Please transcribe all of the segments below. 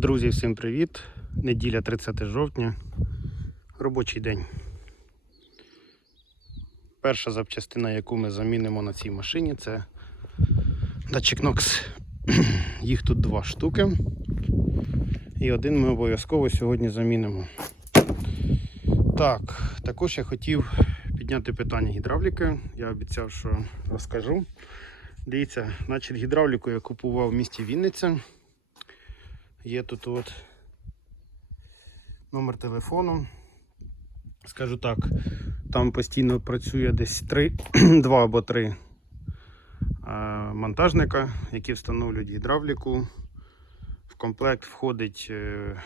Друзі, всім привіт! Неділя 30 жовтня. Робочий день. Перша запчастина, яку ми замінимо на цій машині, це датчик NOx. Їх тут два штуки. І один ми обов'язково сьогодні замінимо. Так, також я хотів підняти питання гідравліки. Я обіцяв, що розкажу. Дивіться, значить гідравліку я купував в місті Вінниця. Є тут от номер телефону. Скажу так, там постійно працює десь 3, 2 або 3 монтажника, які встановлюють гідравліку. В комплект входить е,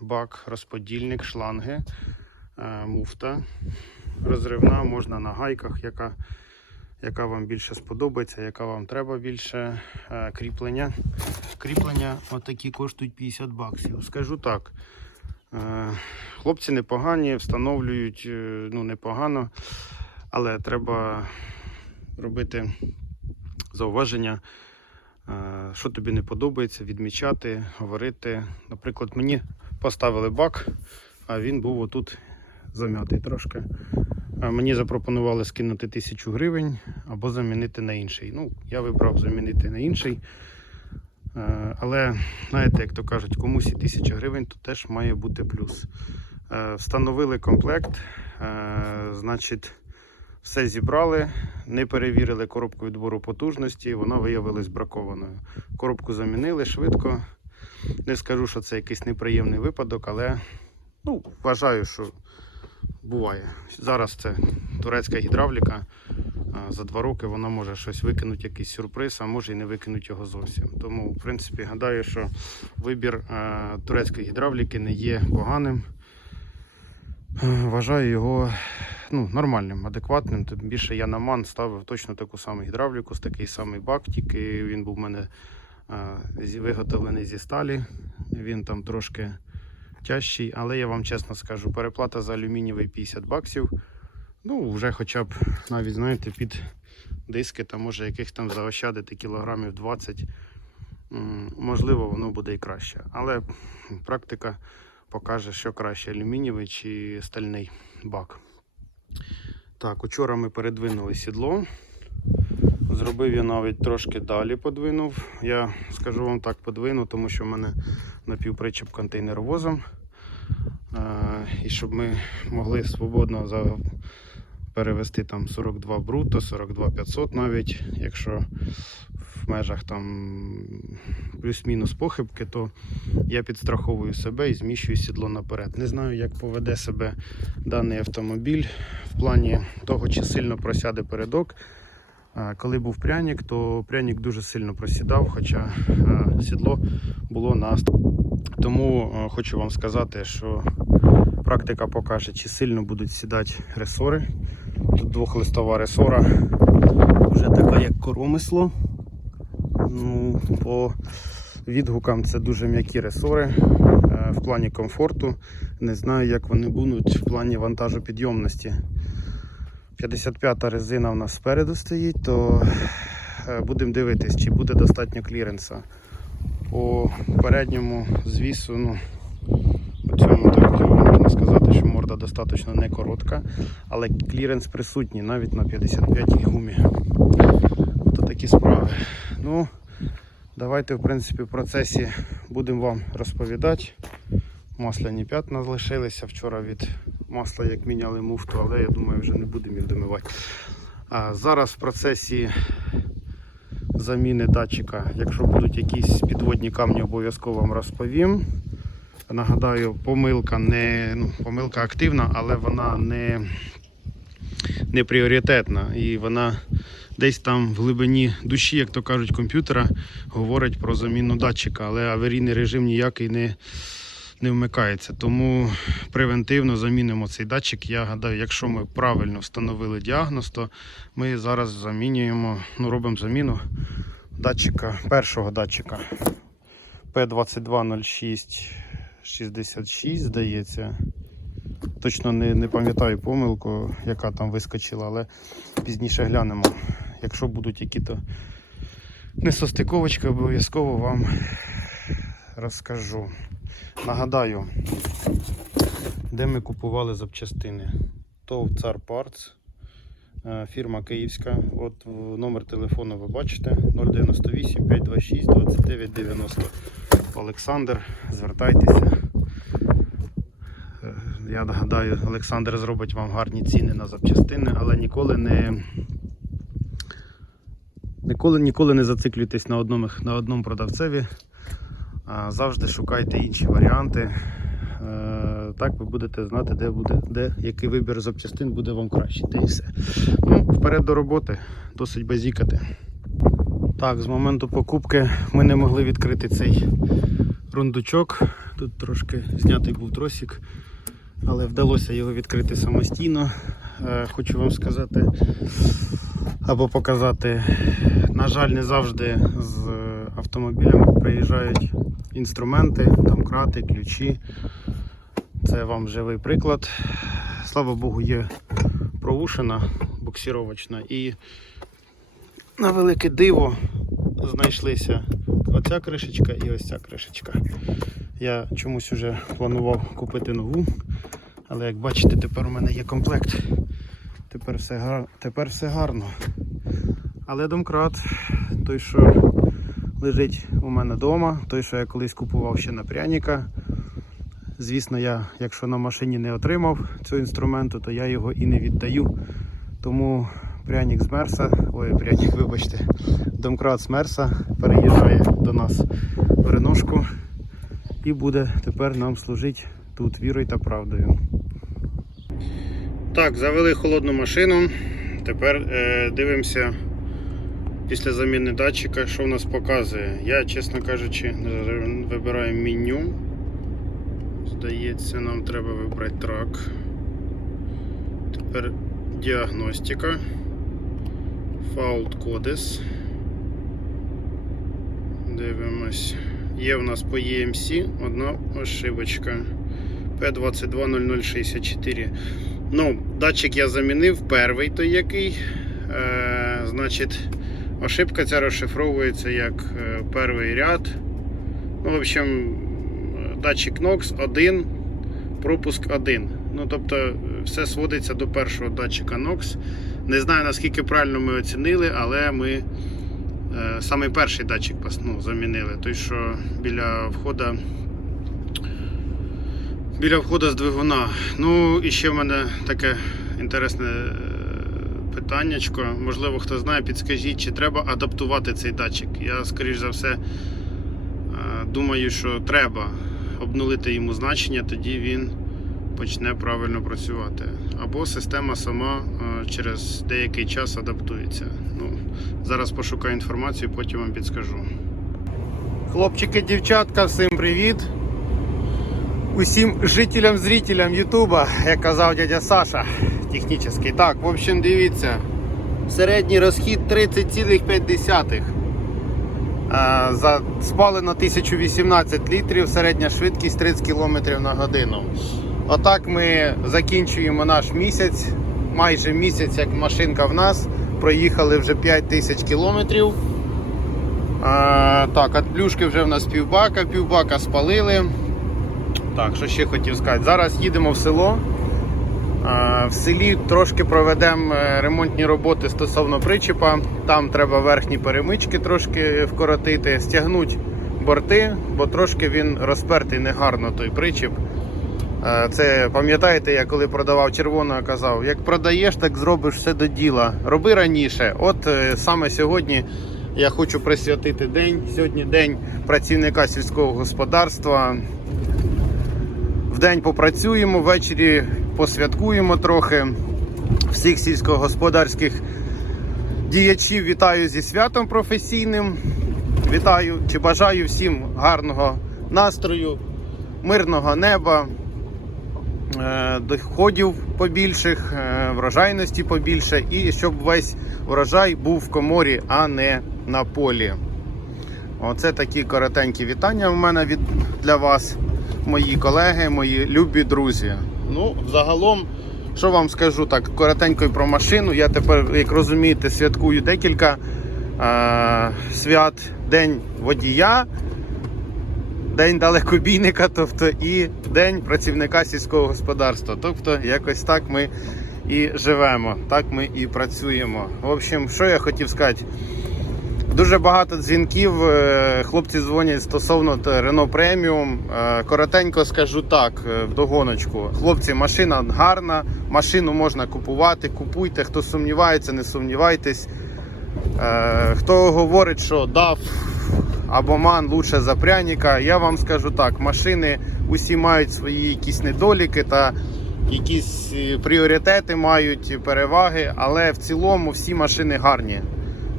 бак, розподільник, шланги, е, муфта розривна, можна на гайках, яка, яка вам більше сподобається, яка вам треба більше е, кріплення. Кріплення отакі коштують 50 баксів. Скажу так. е, Хлопці непогані, встановлюють е, ну, непогано, але треба робити зауваження, що тобі не подобається, відмічати, говорити. Наприклад, мені поставили бак, а він був отут зам'ятий трошки. Мені запропонували скинути тисячу гривень або замінити на інший. Ну, я вибрав замінити на інший. Е, Але, знаєте, як то кажуть, комусь і тисяча гривень, то теж має бути плюс. Е, Встановили комплект, е, значить, все зібрали, не перевірили коробку відбору потужності, вона виявилась бракованою. Коробку замінили швидко. Не скажу, що це якийсь неприємний випадок, але ну, вважаю, що буває. Зараз це турецька гідравліка. За два роки вона може щось викинути, якийсь сюрприз, а може і не викинути його зовсім. Тому, в принципі, гадаю, що вибір турецької гідравліки не є поганим. Вважаю його ну, нормальним, адекватним. Тим більше я на ман ставив точно таку саму гідравліку з такий самий бак, тільки він був в мене виготовлений зі сталі. Він там трошки тяжчий, але я вам чесно скажу, переплата за алюмінієвий 50 баксів. Ну, вже хоча б навіть, знаєте, під диски, там може яких там заощадити кілограмів 20. Можливо, воно буде і краще. Але практика покаже, що краще алюмінієвий чи стальний бак. Так, учора ми передвинули сідло. Зробив я навіть трошки далі подвинув. Я скажу вам так, подвину, тому що в мене напівпричеп контейнеровозом. Е, І щоб ми могли свободно перевести там 42 бруто, 42 500 навіть, якщо в межах там плюс-мінус похибки, то я підстраховую себе і зміщую сідло наперед. Не знаю, як поведе себе даний автомобіль в плані того, чи сильно просяде передок. Коли був пряник, то пряник дуже сильно просідав, хоча е, сідло було на тому е, хочу вам сказати, що практика покаже, чи сильно будуть сідати ресори. Тут двохлистова ресора, вже така як коромисло. Ну, по відгукам це дуже м'які ресори е, в плані комфорту. Не знаю, як вони будуть в плані вантажопідйомності. 55-та резина в нас спереду стоїть, то е, будемо дивитись, чи буде достатньо кліренса. По передньому звісу, ну, по цьому так можна сказати, що морда достатньо не коротка, але кліренс присутній навіть на 55-й гумі. Ото такі справи. Ну, давайте, в принципі, в процесі будемо вам розповідати. Масляні п'ятна залишилися вчора від масла, як міняли муфту, але я думаю, вже не будемо їх домивати. А зараз в процесі заміни датчика, якщо будуть якісь підводні камні, обов'язково вам розповім. Нагадаю, помилка не ну, помилка активна, але вона не, не пріоритетна. І вона десь там в глибині душі, як то кажуть, комп'ютера говорить про заміну датчика, але аварійний режим ніякий не, не вмикається. Тому превентивно замінимо цей датчик. Я гадаю, якщо ми правильно встановили діагноз, то ми зараз замінюємо, ну, робимо заміну датчика, першого датчика P220666, здається. Точно не, не пам'ятаю помилку, яка там вискочила, але пізніше глянемо. Якщо будуть які-то несостиковочки, обов'язково вам розкажу. Нагадаю, де ми купували запчастини. ТОВ Цар Парц, е, фірма Київська. От номер телефону ви бачите 098 526 29 90. Олександр, звертайтеся. Е, Я нагадаю, Олександр зробить вам гарні ціни на запчастини, але ніколи не. Ніколи ніколи не зациклюйтесь на одному, на одному продавцеві. Завжди шукайте інші варіанти. Е, Так ви будете знати, де буде, де який вибір запчастин буде вам краще. Та і все. Ну, вперед до роботи, досить базікати. Так, з моменту покупки ми не могли відкрити цей рундучок. Тут трошки знятий був тросик, але вдалося його відкрити самостійно. Е, Хочу вам сказати або показати. На жаль, не завжди з автомобілями приїжджають інструменти, домкрати, ключі. Це вам живий приклад. Слава Богу, є проушина буксировочна і на велике диво знайшлися оця кришечка і ось ця кришечка. Я чомусь вже планував купити нову, але як бачите, тепер у мене є комплект. Тепер все, гар... тепер все гарно. Але домкрат, той, що лежить у мене вдома, той, що я колись купував ще на пряника. Звісно, я, якщо на машині не отримав цього інструменту, то я його і не віддаю. Тому пряник з Мерса, ой, пряник, вибачте, домкрат з Мерса переїжджає до нас в Реношку і буде тепер нам служити тут вірою та правдою. Так, завели холодну машину. Тепер е, дивимося після заміни датчика, що в нас показує. Я, чесно кажучи, вибираю меню. Здається, нам треба вибрати трак. Тепер діагностика. Fault Codes. Дивимось. Є в нас по EMC одна ошибочка. P220064. Ну, датчик я замінив, перший той який. Е, значить, ошибка ця розшифровується як е, перший ряд. Ну, в общем, датчик NOx 1, пропуск 1. Ну, тобто, все сводиться до першого датчика NOx. Не знаю наскільки правильно ми оцінили, але ми е, саме перший датчик ну, замінили. Той, що біля входа біля входу з двигуна. Ну і ще в мене таке інтересне е, питаннячко. Можливо, хто знає, підскажіть, чи треба адаптувати цей датчик. Я, скоріш за все, е, думаю, що треба обнулити йому значення, тоді він почне правильно працювати. Або система сама е, через деякий час адаптується. Ну, зараз пошукаю інформацію, потім вам підскажу. Хлопчики, дівчатка, всім привіт! усім жителям, зрителям Ютуба, як казав дядя Саша, технічний. Так, в общем, дивіться, середній розхід 30,5. А, За спалено 1018 літрів, середня швидкість 30 км на годину. Отак ми закінчуємо наш місяць, майже місяць, як машинка в нас. Проїхали вже 5 тисяч кілометрів. Так, от плюшки вже в нас півбака, півбака спалили. Так, що ще хотів сказати. Зараз їдемо в село. В селі трошки проведемо е, ремонтні роботи стосовно причепа. Там треба верхні перемички трошки вкоротити, стягнути борти, бо трошки він розпертий негарно той причіп. Е, Це пам'ятаєте, я коли продавав червоного, казав, як продаєш, так зробиш все до діла. Роби раніше. От е, саме сьогодні я хочу присвятити день. Сьогодні день працівника сільського господарства. Вдень попрацюємо, ввечері посвяткуємо трохи. Всіх сільськогосподарських діячів вітаю зі святом професійним. Вітаю чи бажаю всім гарного настрою, мирного неба, е, доходів побільших, е, врожайності побільше і щоб весь врожай був в коморі, а не на полі. Оце такі коротенькі вітання в мене від, для вас мої колеги, мої любі друзі. Ну, загалом, що вам скажу так, коротенько й про машину. Я тепер, як розумієте, святкую декілька е- свят. День водія, день далекобійника, тобто і день працівника сільського господарства. Тобто, якось так ми і живемо, так ми і працюємо. В общем, що я хотів сказати. Дуже багато дзвінків. е, Хлопці дзвонять стосовно Renault Premium. Е, Коротенько скажу так, е, вдогоночку. Хлопці, машина гарна, машину можна купувати. Купуйте. Хто сумнівається, не сумнівайтесь. Хто говорить, що DAF або MAN лучше за пряника, я вам скажу так: машини усі мають свої якісь недоліки та якісь пріоритети мають переваги, але в цілому всі машини гарні.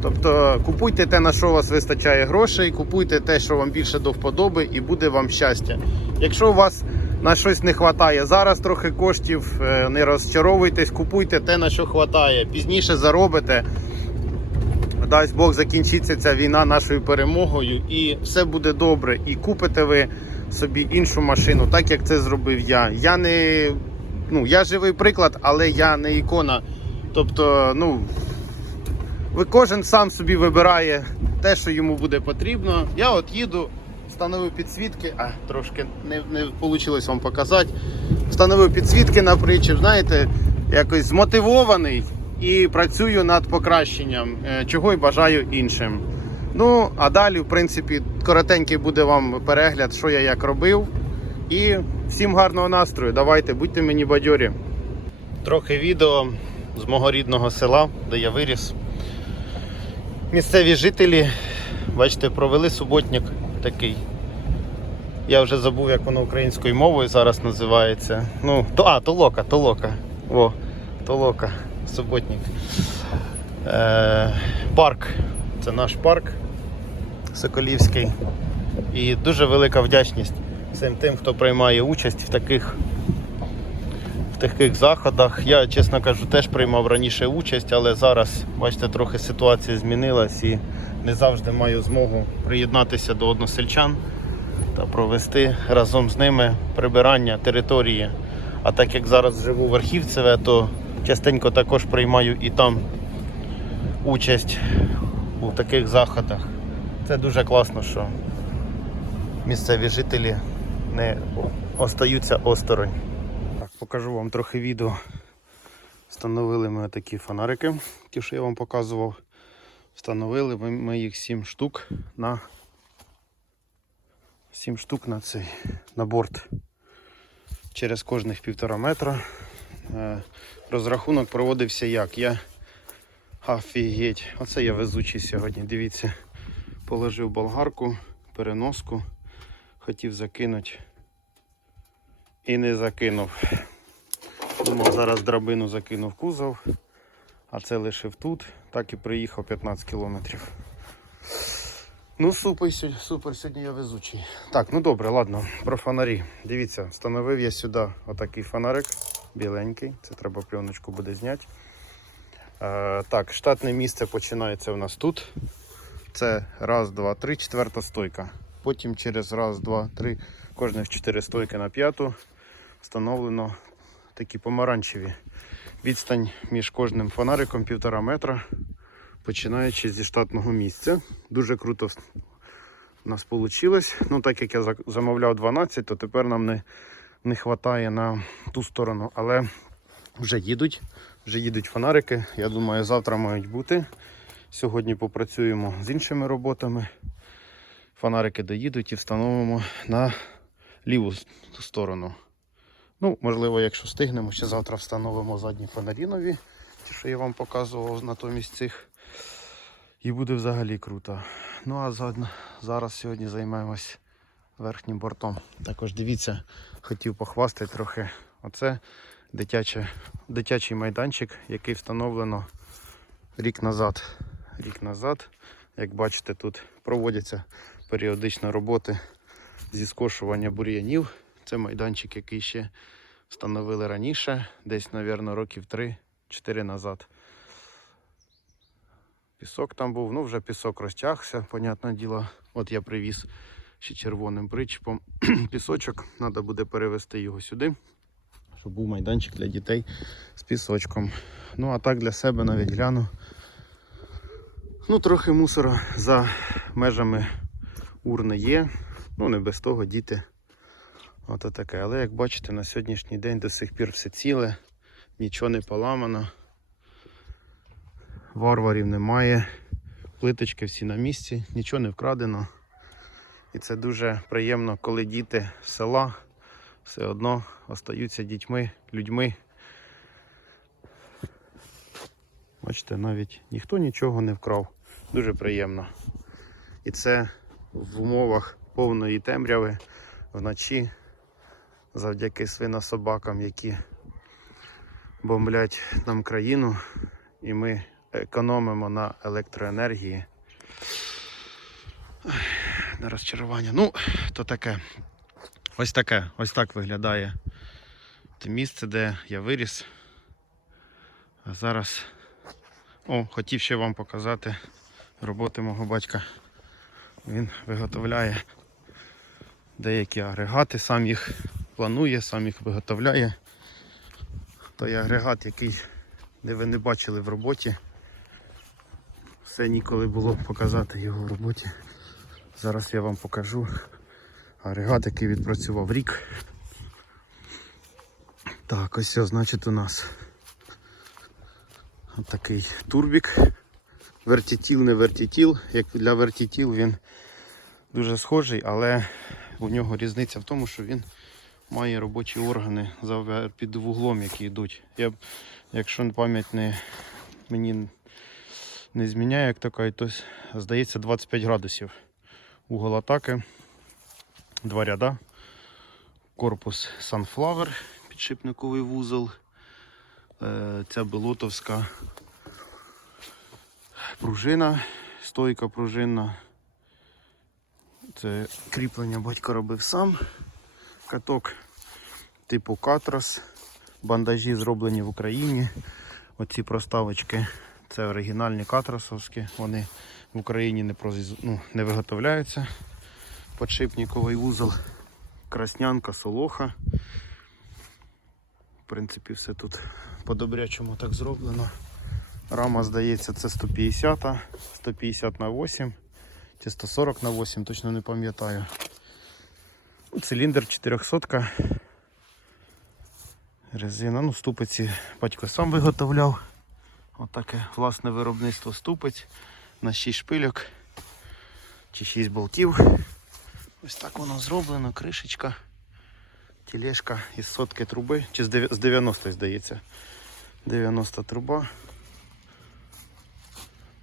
Тобто купуйте те, на що у вас вистачає грошей, купуйте те, що вам більше до вподоби, і буде вам щастя. Якщо у вас на щось не вистачає зараз трохи коштів, е, не розчаровуйтесь, купуйте те, на що вистачає. Пізніше заробите. Дасть Бог закінчиться ця війна нашою перемогою, і все буде добре. І купите ви собі іншу машину, так як це зробив я. Я не ну, я живий приклад, але я не ікона. Тобто, ну. Ви кожен сам собі вибирає те, що йому буде потрібно. Я от їду, встановив підсвітки, а трошки не, не вийшло вам показати. Встановив підсвітки на причіп, знаєте, якось змотивований і працюю над покращенням, е, чого й бажаю іншим. Ну, а далі, в принципі, коротенький буде вам перегляд, що я як робив. І всім гарного настрою. Давайте, будьте мені бадьорі. Трохи відео з мого рідного села, де я виріс. Місцеві жителі, бачите, провели суботник такий. Я вже забув, як воно українською мовою зараз називається. Ну, то, а, толока, толока. О, толока, суботник. Е, парк. Це наш парк Соколівський. І дуже велика вдячність всім тим, хто приймає участь в таких в таких заходах. Я, чесно кажу, теж приймав раніше участь, але зараз, бачите, трохи ситуація змінилась і не завжди маю змогу приєднатися до односельчан та провести разом з ними прибирання території. А так як зараз живу в Архівцеве, то частенько також приймаю і там участь у таких заходах. Це дуже класно, що місцеві жителі не остаються осторонь. Покажу вам трохи відео. Встановили ми такі фонарики, ті, що я вам показував. Встановили ми- ми їх 7 штук на 7 штук на цей на борт. Через кожних півтора метра. Е, Розрахунок проводився як? Я офігеть. Оце я везучий сьогодні. Дивіться, положив болгарку, переноску, хотів закинути і не закинув. Думав, зараз драбину закинув кузов, а це лишив тут, так і приїхав 15 кілометрів. Ну, супер, супер, сьогодні я везучий. Так, ну добре, ладно, про фонарі. Дивіться, встановив я сюди отакий фонарик, біленький, це треба пленочку буде зняти. Е, так, штатне місце починається у нас тут. Це раз, два, три, четверта стойка. Потім через раз, два, три, кожних чотири стойки на п'яту встановлено такі помаранчеві. Відстань між кожним фонариком півтора метра, починаючи зі штатного місця. Дуже круто у нас вийшло. Ну, так як я замовляв 12, то тепер нам не, не вистачає на ту сторону. Але вже їдуть, вже їдуть фонарики. Я думаю, завтра мають бути. Сьогодні попрацюємо з іншими роботами. Фонарики доїдуть і встановимо на ліву сторону. Ну, можливо, якщо встигнемо, ще завтра встановимо задні фонарі нові, ті, що я вам показував натомість цих. І буде взагалі круто. Ну а зараз сьогодні займаємось верхнім бортом. Також дивіться, хотів похвастати трохи. Оце дитяче, дитячий майданчик, який встановлено рік назад. Рік назад, як бачите, тут проводяться періодично роботи зі скошування бур'янів. Це майданчик, який ще встановили раніше, десь, мабуть, років 3-4 назад. Пісок там був, ну вже пісок розтягся, понятне діло. От я привіз ще червоним причепом пісочок. Треба буде перевезти його сюди, щоб був майданчик для дітей з пісочком. Ну а так для себе навіть гляну. Ну, трохи мусора за межами урни є. Ну, не без того, діти. Ото таке. Але як бачите, на сьогоднішній день до сих пір все ціле, нічого не поламано. Варварів немає. Плиточки всі на місці, нічого не вкрадено. І це дуже приємно, коли діти села все одно остаються дітьми, людьми. Бачите, навіть ніхто нічого не вкрав. Дуже приємно. І це в умовах повної темряви вночі завдяки свинособакам, які бомблять нам країну, і ми економимо на електроенергії. На розчарування. Ну, то таке. Ось таке, ось так виглядає те місце, де я виріс. А зараз о, хотів ще вам показати роботи мого батька. Він виготовляє деякі агрегати, сам їх планує, сам їх виготовляє. Той агрегат, який де ви не бачили в роботі. Все ніколи було показати його в роботі. Зараз я вам покажу агрегат, який відпрацював рік. Так, ось все, значить у нас такий турбік. Вертітіл, не вертітіл. Як для вертітіл він дуже схожий, але у нього різниця в тому, що він має робочі органи під вуглом, які йдуть. Я, якщо пам'ять не, мені не зміняє, як така, то здається 25 градусів. Угол атаки, два ряда, корпус Sunflower, підшипниковий вузол, е, ця белотовська пружина, стойка пружинна. Це кріплення батько робив сам. Каток типу Катрос. Бандажі зроблені в Україні. Оці проставочки це оригінальні катросовські. Вони в Україні не, произ- ну, не виготовляються. Подшипниковий вузол, краснянка, солоха. В принципі, все тут по-добрячому так зроблено. Рама, здається, це 150, 150 на 8 чи 140 на 8, точно не пам'ятаю. Циліндр 400. Резина, ну ступиці батько сам виготовляв. Отаке власне виробництво ступиць на 6 шпильок чи 6 болтів. Ось так воно зроблено, кришечка, тележка із сотки труби, чи з 90 здається. 90 труба.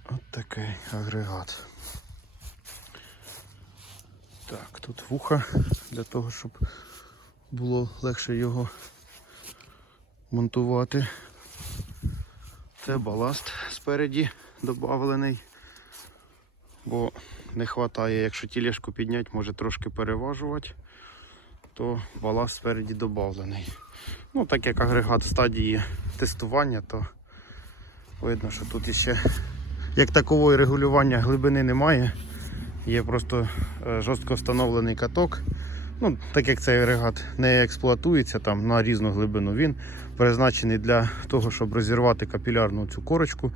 От такий агрегат. Так, тут вуха для того, щоб було легше його монтувати. Це баласт спереді додавлений, бо не вистачає, якщо тілешку підняти, може трошки переважувати, то баласт спереді додавлений. Ну, так як агрегат в стадії тестування, то видно, що тут іще як такової регулювання глибини немає. Є просто е, жорстко встановлений каток. Ну, так як цей агрегат не експлуатується там на різну глибину, він призначений для того, щоб розірвати капілярну цю корочку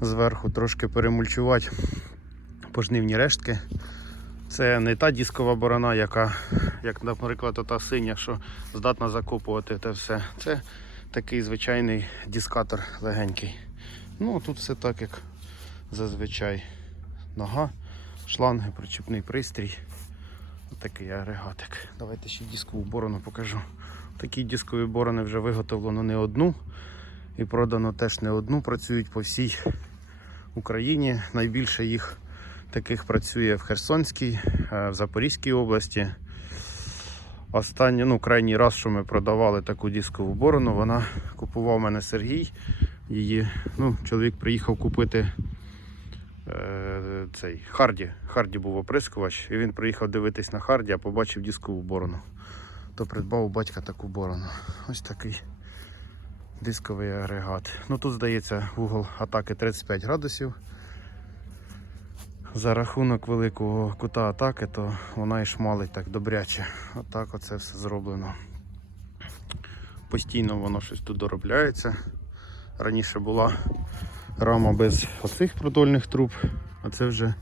зверху, трошки перемульчувати пожнивні рештки. Це не та дискова борона, яка, як, наприклад, та синя, що здатна закопувати те все. Це такий звичайний дискатор легенький. Ну, тут все так, як зазвичай. Нога, шланги, причіпний пристрій. Такий агрегатик. Давайте ще дискову борону покажу. Такі дискові борони вже виготовлено не одну і продано теж не одну. Працюють по всій Україні. Найбільше їх таких працює в Херсонській, е, в Запорізькій області. Останній, ну, крайній раз, що ми продавали таку дискову борону, вона купував мене Сергій. Її, ну, чоловік приїхав купити цей Харді. Харді був оприскувач, і він приїхав дивитись на Харді, а побачив дискову борону. То придбав у батька таку борону. Ось такий дисковий агрегат. Ну тут здається угол атаки 35 градусів. За рахунок великого кута атаки, то вона і шмалить так добряче. Отак оце все зроблено. Постійно воно щось тут доробляється. Раніше була рама без оцих продольних труб, а це вже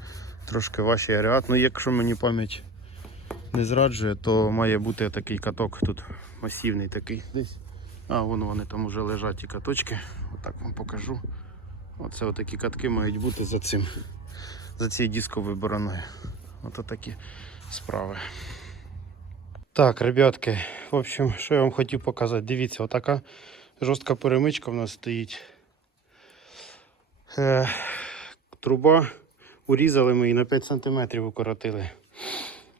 трошки важчий агрегат. Ну, якщо мені пам'ять не зраджує, то має бути такий каток тут масивний такий десь. А, вон вони там вже лежать ті каточки. Отак вам покажу. Оце отакі катки мають бути за цим. За цією дисковою бороною. Ото такі справи. Так, ребятки, в общем, що я вам хотів показати. Дивіться, отака жорстка перемичка в нас стоїть. Е, труба урізали ми і на 5 см укоротили.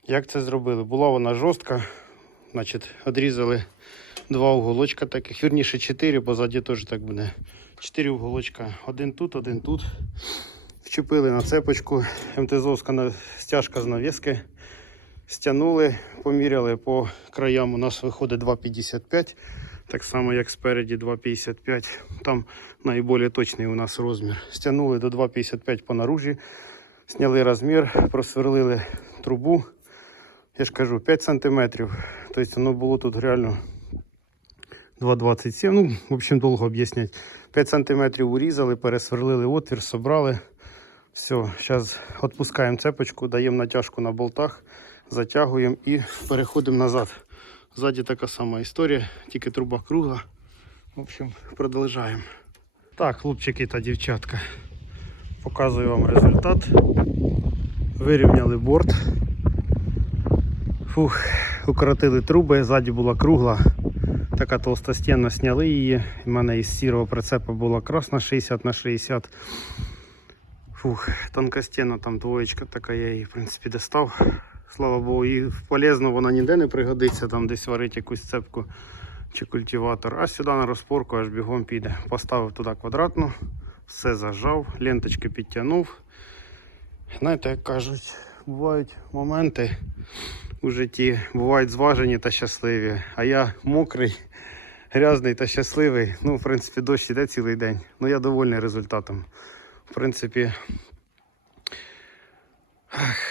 Як це зробили? Була вона жорстка, значить, відрізали два уголочка таких, вірніше 4, бо ззаді теж так буде. 4 уголочка, один тут, один тут. Вчепили на цепочку, МТЗовська стяжка з навіски. Стягнули, поміряли по краям. У нас виходить 2,55, так само як спереді 2,55. Там найбільш точний у нас розмір. Стягнули до 2,55 по наружі, зняли розмір, просверлили трубу. Я ж кажу, 5 см. Тобто воно було тут реально 2,27. Ну, в общем, довго об'яснять. 5 см урізали, пересверлили отвір, собрали. Все, зараз відпускаємо цепочку, даємо натяжку на болтах, затягуємо і переходимо назад. Ззаді така сама історія, тільки труба кругла. В общем, продовжуємо. Так, хлопчики та дівчатка. Показую вам результат. Вирівняли борт. Фух, укоротили труби, ззаді була кругла. Така толстостінна сняли її. У мене із сірого прицепа була красна 60 на 60. Фух, тонкостінна там двоєчка така, я її в принципі достав. Слава Богу, і полезно вона ніде не пригодиться, там десь варить якусь цепку чи культиватор. А сюди на розпорку аж бігом піде. Поставив туди квадратну, все зажав, ленточки підтягнув. Знаєте, як кажуть, бувають моменти у житті, бувають зважені та щасливі. А я мокрий, грязний та щасливий. Ну, в принципі, дощ іде цілий день. Ну я довольний результатом. В принципі,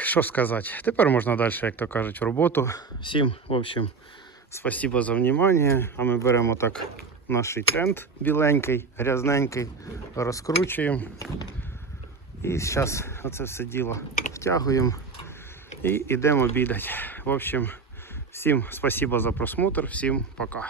що сказати. Тепер можна далі, як то кажуть, роботу. Всім, в общем, спасибо за внимание. А ми беремо так наш тренд біленький, грязненький, розкручуємо. І зараз оце все діло втягуємо і йдемо обідати. В общем, всім спасибо за просмотр, всім пока.